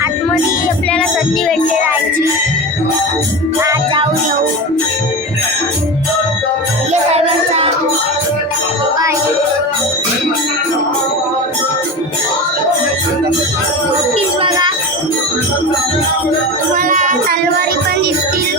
आतमध्ये आपल्याला संधी भेटते राहायची. आज जाऊन येऊ. हे साहेबांचा ऑफिस बघा. तुम्हाला तलवारी पण दिसतील.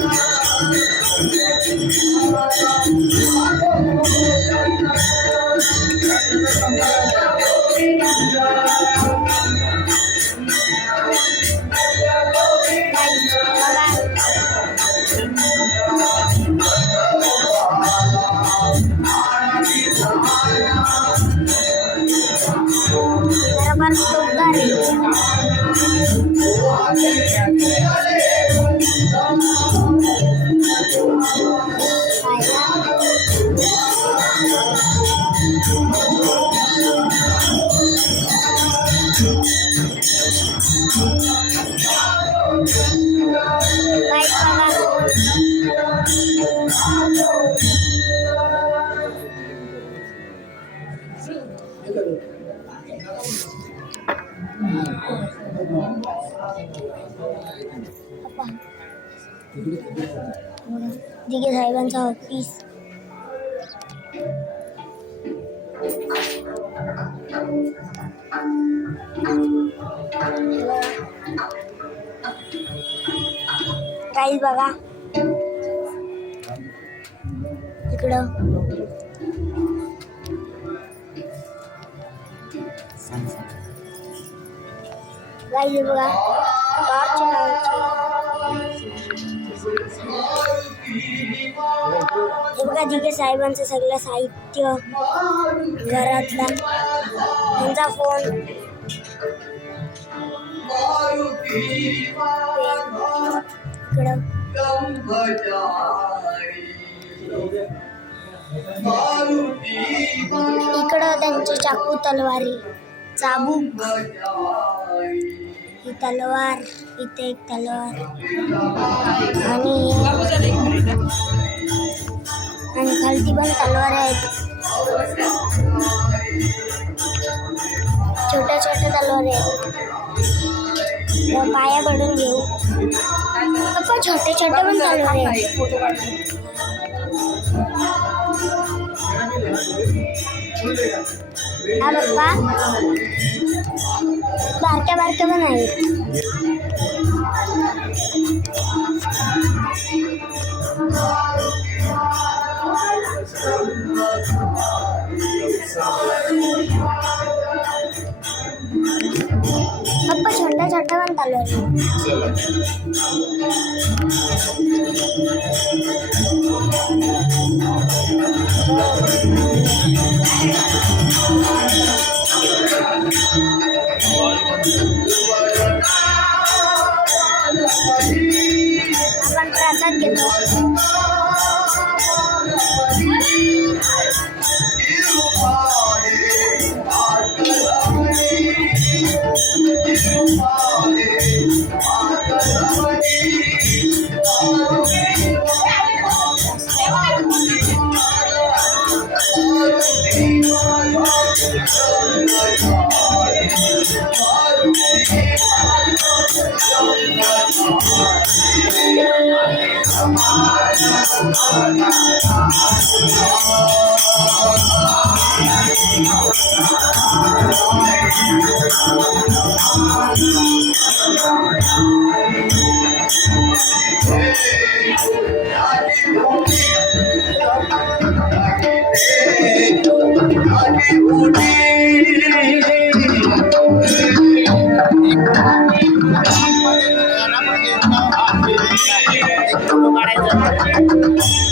बरोबर टोकदार दिघे साहेबांचा ऑफिस. काही बघा इकडं काही बघा टॉर्च लावायची. हे बघा दिघे साहेबांचं सगळं साहित्य घरातला. त्यांचा फोन इकडं त्यांची चाकू तलवारी चाबूक. ही तलवार इथे एक तलवार आणि खालती पण तलवार आहेत. छोट्या छोट्या तलवार आहेत. पाया पडून घेऊ. छोटे छोटे पण तलवार आहेत. हा बाप्पा बारक्या बारक्या पण आहेत. पप्पा छोट्या छोट्या पण तलवार आपण प्रसाद घेतो. काढायचं